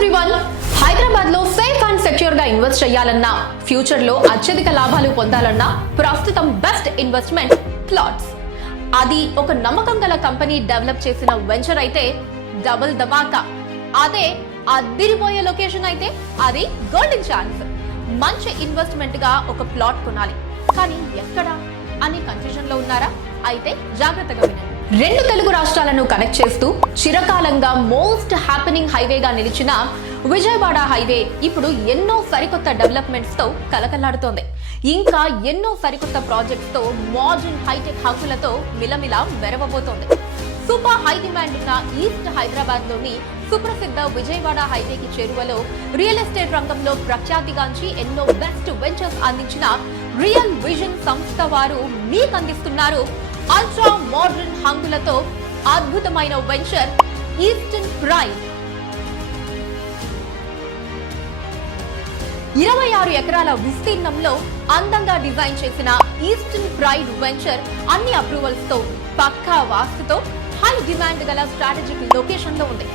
Everyone, Hyderabad లో safe and secure గా invest చేయాలన్నా, ఫ్యూచర్ లో అత్యధిక లాభాలు పొందాలన్నా ప్రస్తుతం బెస్ట్ ఇన్వెస్ట్మెంట్ ప్లాట్స్. అది ఒక నమ్మకం గల కంపెనీ డెవలప్ చేసిన వెంచర్ అయితే డబుల్ ధమాకా. అదే అదిరిపోయే లొకేషన్ అయితే అది గోల్డెన్ ఛాన్స్. మంచి ఇన్వెస్ట్మెంట్ గా ఒక ప్లాట్ కొనాలి, కానీ ఎక్కడ అని కన్ఫ్యూజన్ లో ఉన్నారా? అయితే జాగ్రత్తగా వినండి. రెండు తెలుగు రాష్ట్రాలను కనెక్ట్ చేస్తూ చిరకాలంగా మోస్ట్ హ్యాపెనింగ్ హైవేగా నిలిచిన విజయవాడ హైవే ఇప్పుడు ఎన్నో సరికొత్త డెవలప్మెంట్స్ తో కలకల్లాడుతోంది. ఇంకా ఎన్నో సరికొత్త ప్రాజెక్ట్స్ తో మోడర్న్ హైటెక్ హక్కులతో మిలమిలా మెరవబోతోంది. సూపర్ హై డిమాండ్ ఉన్న ఈస్ట్ హైదరాబాద్ లోని సుప్రసిద్ధ విజయవాడ హైవేకి చేరువలో రియల్ ఎస్టేట్ రంగంలో ప్రఖ్యాతిగాంచి ఎన్నో బెస్ట్ వెంచర్స్ అందించిన రియల్ విజన్ సంస్థ వారు మీకు అందిస్తున్నారు అల్ట్రా మోడర్న్ హంగులతో అద్భుతమైన వెంచర్ ఈస్టర్న్ ప్రైడ్. 26 ఎకరాల విస్తీర్ణంలో అందంగా డిజైన్ చేసిన ఈస్టర్న్ ప్రైడ్ వెంచర్ అన్ని అప్రూవల్స్ తో, పక్కా వాస్తుతో, హై డిమాండ్ గల స్ట్రాటజిక్ లొకేషన్ లో ఉంది.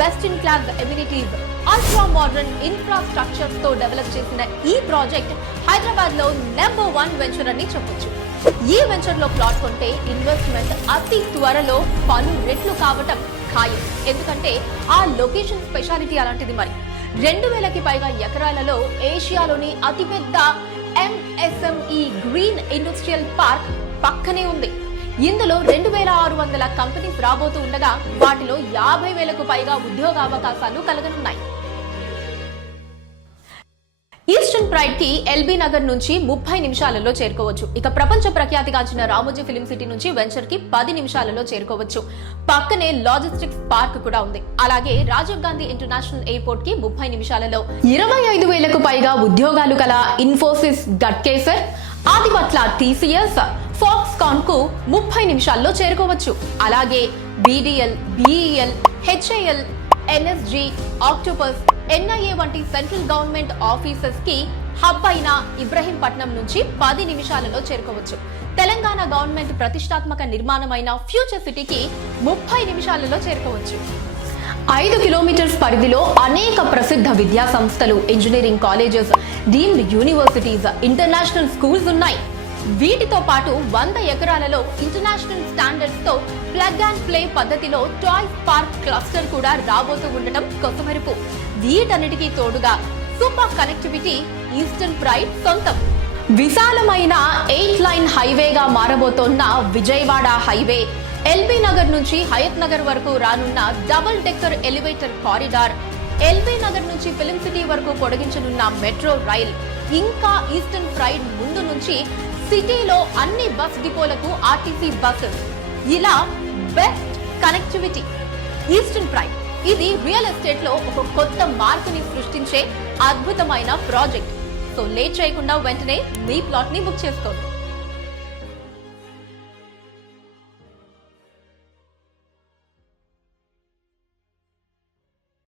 Best in class amenities, ultra modern infrastructure తో డెవలప్ చేసిన ఈ ప్రాజెక్ట్ హైదరాబాద్ లో నెంబర్ 1 వెంచర్ అని చెప్పొచ్చు. ఈ వెంచర్ లో ప్లాట్ కొంటే ఇన్వెస్ట్మెంట్ అతి త్వరలో పలు రెట్లు కావటం ఖాయం. ఎందుకంటే ఆ లొకేషన్ స్పెషాలిటీ అలాంటిది. మరి 2000కి పైగా ఎకరాలలో ఏషియాలోని అతిపెద్ద ఎంఎస్ఎంఈ గ్రీన్ ఇండస్ట్రియల్ పార్క్ పక్కనే ఉంది. ఇందులో 2600 కంపెనీస్ రాబోతూ ఉండగా వాటిలో 50,000కు పైగా ఉద్యోగావకాశాలు కలగనున్నాయి. ఈస్టర్న్ ప్రైడ్ కి ఎల్బీ నగర్ నుంచి 30 నిమిషాలలో చేరుకోవచ్చు. ఇక ప్రపంచ ప్రఖ్యాతిగాంచిన రామోజీ ఫిలిం సిటీ నుంచి వెంచర్ కి 10 నిమిషాలలో చేరుకోవచ్చు. పక్కనే లాజిస్టిక్స్ పార్క్ కూడా ఉంది. అలాగే రాజీవ్ గాంధీ ఇంటర్నేషనల్ ఎయిర్పోర్ట్ కి 30 నిమిషాలలో 25,000కు పైగా ఉద్యోగాలు గల ఇన్ఫోసిస్ గట్కేసర్, ఆదిబట్ల టీసీఎస్, ఫాక్స్కాన్ కు 30 నిమిషాల్లో చేరుకోవచ్చు. అలాగే BDL, BEL, HAL, NSG, octopus, NIA వంటి సెంట్రల్ గవర్నమెంట్ ఆఫీసెస్ కి హబ్ అయిన ఇబ్రహీంపట్నం నుంచి 10 నిమిషాలలో చేరుకోవచ్చు. తెలంగాణ గవర్నమెంట్ ప్రతిష్టాత్మక నిర్మాణమైన ఫ్యూచర్ సిటీకి 30 నిమిషాలలో చేరుకోవచ్చు. 5 కిలోమీటర్స్ పరిధిలో అనేక ప్రసిద్ధ విద్యా సంస్థలు, engineering colleges, deemed universities, international schools ఉన్నాయి. వీటితో పాటు 100 ఎకరాలలో ఇంటర్నేషనల్ స్టాండర్డ్స్ తో ప్లగ్ అండ్ ప్లే పద్ధతిలో టాయ్స్ పార్క్ క్లస్టర్ కూడా రాబోతూ ఉండటం కొసమెరుపు. వీటన్నిటికీ తోడుగా సూపర్ కనెక్టివిటీ ఈస్టర్న్ ప్రైడ్ సొంతం. విశాలమైన 8 లైన్ హైవేగా మారబోతోన్న విజయవాడ హైవే, ఎల్బీ నగర్ నుంచి హయత్ నగర్ వరకు రానున్న double decker elevator corridor, LB Nagar నుంచి ఫిలిం సిటీ వరకు పొడిగించనున్న మెట్రో రైల్, ఇంకా ఈస్టర్న్ ప్రైడ్ ముందు నుంచి సిటీలో అన్ని బస్ డిపోలకు ఆర్టీసీ బస్సెస్, ఇలా బెస్ట్ కనెక్టివిటీ ఈస్టర్న్ ప్రైడ్. ఇది రియల్ ఎస్టేట్ లో ఒక కొత్త మార్పుని సృష్టించే అద్భుతమైన ప్రాజెక్ట్. సో లేట్ చేయకుండా వెంటనే మీ ప్లాట్ ని బుక్ చేసుకోండి.